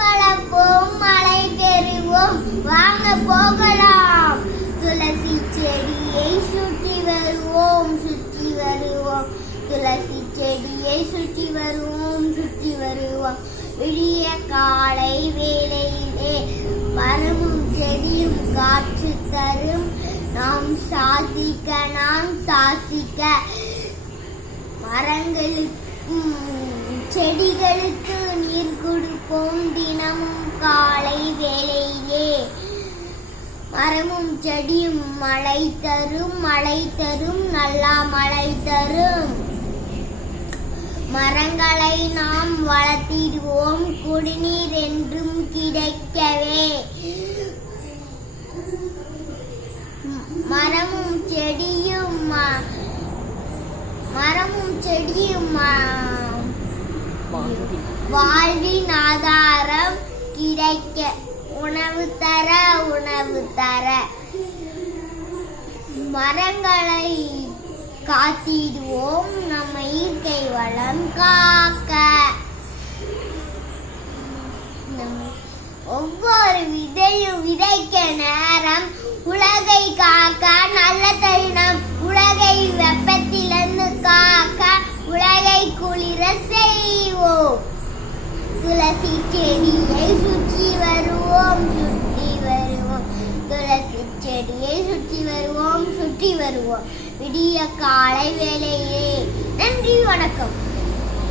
வளர்ப்போம், மழை பெறுவோம், வாங்க போகலாம். துளசி செடியை சுற்றி வருவோம், சுற்றி வருவோம். துளசி செடியை சுற்றி வருவோம், சுற்றி வருவோம். விடிய காலை வேளையிலே மரமும் செடியும் காற்று தரும். நாம் சாசிக்க மரங்களுக்கும் செடிகளுக்கு நீர் கொடுப்போம் தினமும் காலை வேளையிலே. மரமும் செடியும் மழை தரும், நல்லா மழை தரும். மரங்களை நாம் வளர்த்திடுவோம், குடிநீர் என்றும் கிடைக்கவே. மரமும் செடியும் வாழ்வின் ஆதாரம் கிடைக்க, உணவு தர. மரங்களை காத்திடுவோம், நம்ம இயற்கை வளம் காக்க. ஒவ்வொரு விதையும் விதைக்க நேரம், உலகை காக்க நல்ல தருணம். உலகை வெப்பத்திலிருந்து காக்க, உலகை குளிர செய்வோம். துளசி செடியை சுற்றி வருவோம், சுற்றி வருவோம். துளசி செடியை சுற்றி வருவோம், சுற்றி வருவோம். விடிய காலை வேளையே. நன்றி, வணக்கம்.